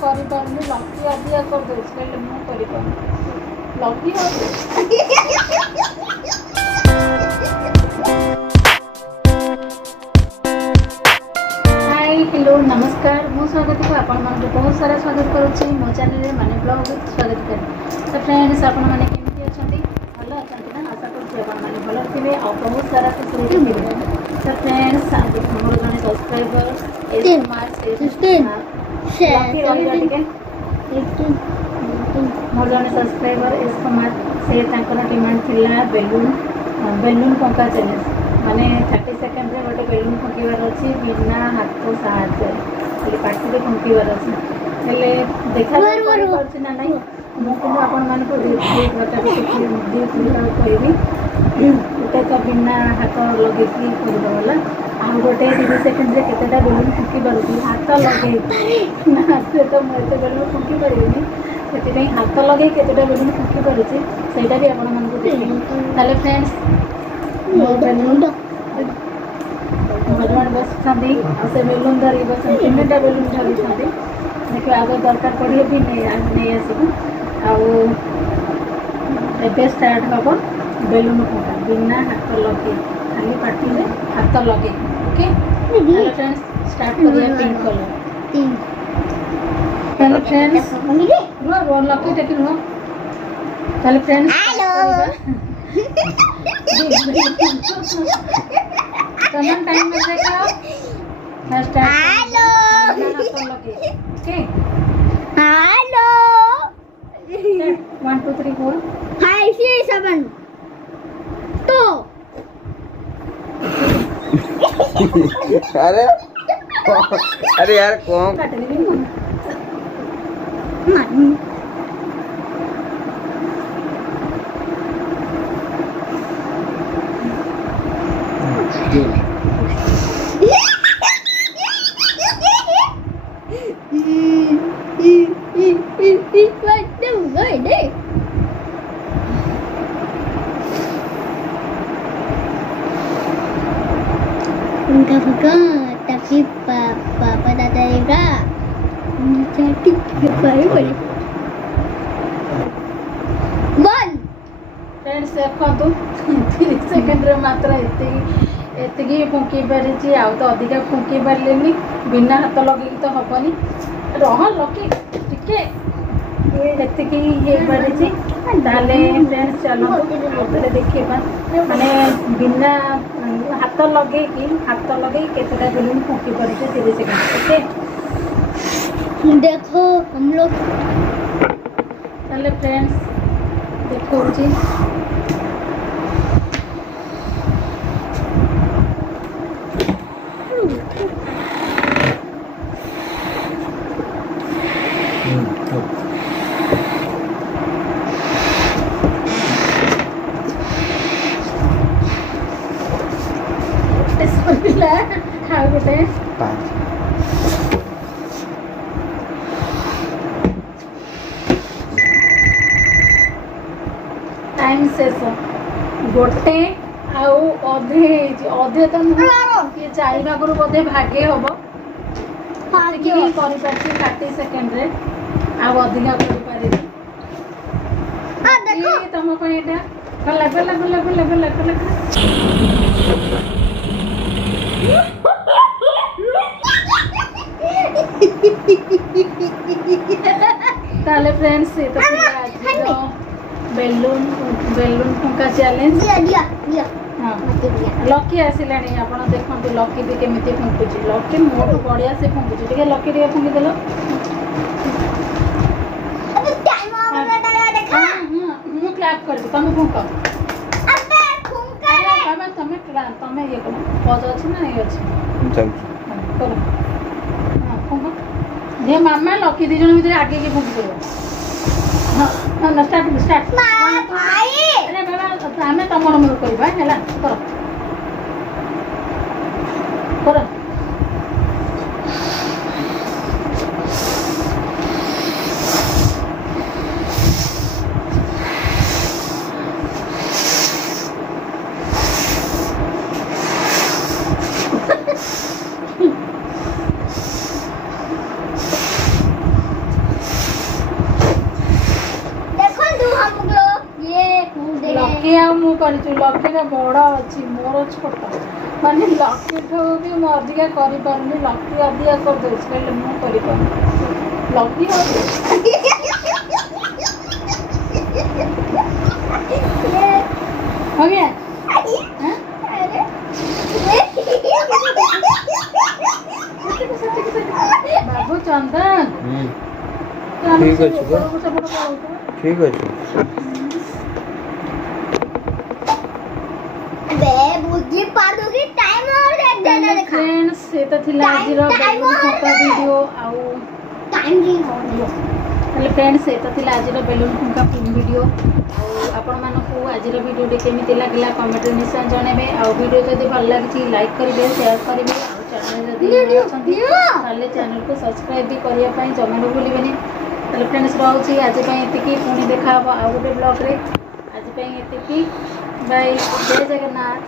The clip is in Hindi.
करि पारुनी लकी अधिया कर दे इसले मु करि पारुनी लकी हो हाय हेलो नमस्कार मु स्वागत को आपण मन बहुत सारा स्वागत करूची मो चैनल रे माने ब्लॉग स्वागत कर तो फ्रेंड्स आपण माने केमती अछंती भलो अछंती ना आशा करछी आपण माने भलो थिबे आ बहुत सारा खुशी मिलबे तो फ्रेंड्स आज हमर जने सब्सक्राइबर एस मार्च 15 शेयर मोर जने सब्सक्राइबर एस मार्च से तांकर डिमांड थिला बेलून पंका चैलेंज माने 30 सेकंड रे गोटे बेलून फंकीबार अछि बिना हाथ साहाय्य खाली पाटी रे फंकीबार अछि हेले देखा करछि ना नहीं मु को आपण मान को बता दी कहबी एटा तो बिना हाथ लगे की करबो वाला आ गोटे 30 सेकंड रे केतेटा बेलून फंकी बारछि हाथ लगे ना से तो मते बेलून फंकी परिबनी सेति हाथ लगे केतेटा बेलून फंकी बारछि सेटा भी आपण मान को देखि ताले फ्रेंड्स भगवान बस से बेलून धरी बस तीन बेलून धरी देखिए आगे दरकार पड़े भी नहीं आसबू आबे स्टार्ट हम बेलून फंका बिना हाथ लगे खाली पार्टी में हाथ लगे ओके हेलो फ्रेंड्स स्टार्ट करिए पिंक कलर हेलो फ्रेंड्स रो लकी टेकिन हो हेलो फ्रेंड्स कमन टाइम में देखो फर्स्ट हेलो ओके हेलो 1 2 3 4 5 6 7 2 अरे यार कौन काट ले उनका भगा tapi papa दादा juga jadi bye bye one friends देखो 30 सेकंड रे मात्र एतिकी फुंकी पारिची आ तो अधिक फुंकी पारलेनी बिना हाथ लगे तो हबनी रह लकी टिके ये एतिकी ये पारिची ताले फ्रेंड्स चलो आउतरे देखिबा माने बिना हाथ लगे केतेटा बेलून फुंकी पारिची 30 सेकंड ओके देखो हम लोग ताले फ्रेंड्स देखो जी टाइम शेष गोटे अधे अधे तो ये 4 भागरू बोधे भागे हम कर 30 सेकंड रे अधिक कर तुम गला गला गला गला गला गला ताले फ्रेंड्स ये तो बेलून फुंका चैलेंज दिया हां लकी आसिलानी आपण देखंतु लकी भी केमिति फुंकुची लकी मोटू बढ़िया से फुंकुची ठीक है लकी रे फुंकी देलो अबे टाइम आ गया देखा मु क्लैप कर दे तुम फुंको अबे फुंका रे बाबा तमे ये करो पज अछि ना ये अछि चल करो हां फुंको जे मामा लकी दी जन भीतर आगे के फुंकी करो हां ना स्टार्ट भाई अरे बाबा हमें तमर मोर करबा हैला करो करो लकी आ मु करिछु लकी रे बड़ा अछि मोर छोटा माने लकी ठो भी मु अधिका करि पारुनी लकी अधिका कर दोस कहले मु करि पारु लकी हो गया हैं बाबू चंदन ठीक अछि बा ठीक अछि बे बुद्धि पाडोगी टाइम और एक जने देखा फ्रेंड्स ये तो थिला आज रो बेलून फंका वीडियो आउ टाइम जी हो हेलो फ्रेंड्स ये तो थिला आज रो बेलून फंका वीडियो आउ आपण मानको आज रो वीडियो टे केमिति लागला कमेंट रे निश्चय जणेबे आउ वीडियो जदी भल लागिछि लाइक करिवे शेयर करिवे आउ चैनल जदी अछंती ताले चैनल को सब्सक्राइब भी करिया पई जमा न भूलिबेनी हेलो फ्रेंड्स रहउछि आज पई एतिकी पुनी देखा आउ गोटे ब्लॉग रे आज पई एतिकी बाय जय जगन्नाथ।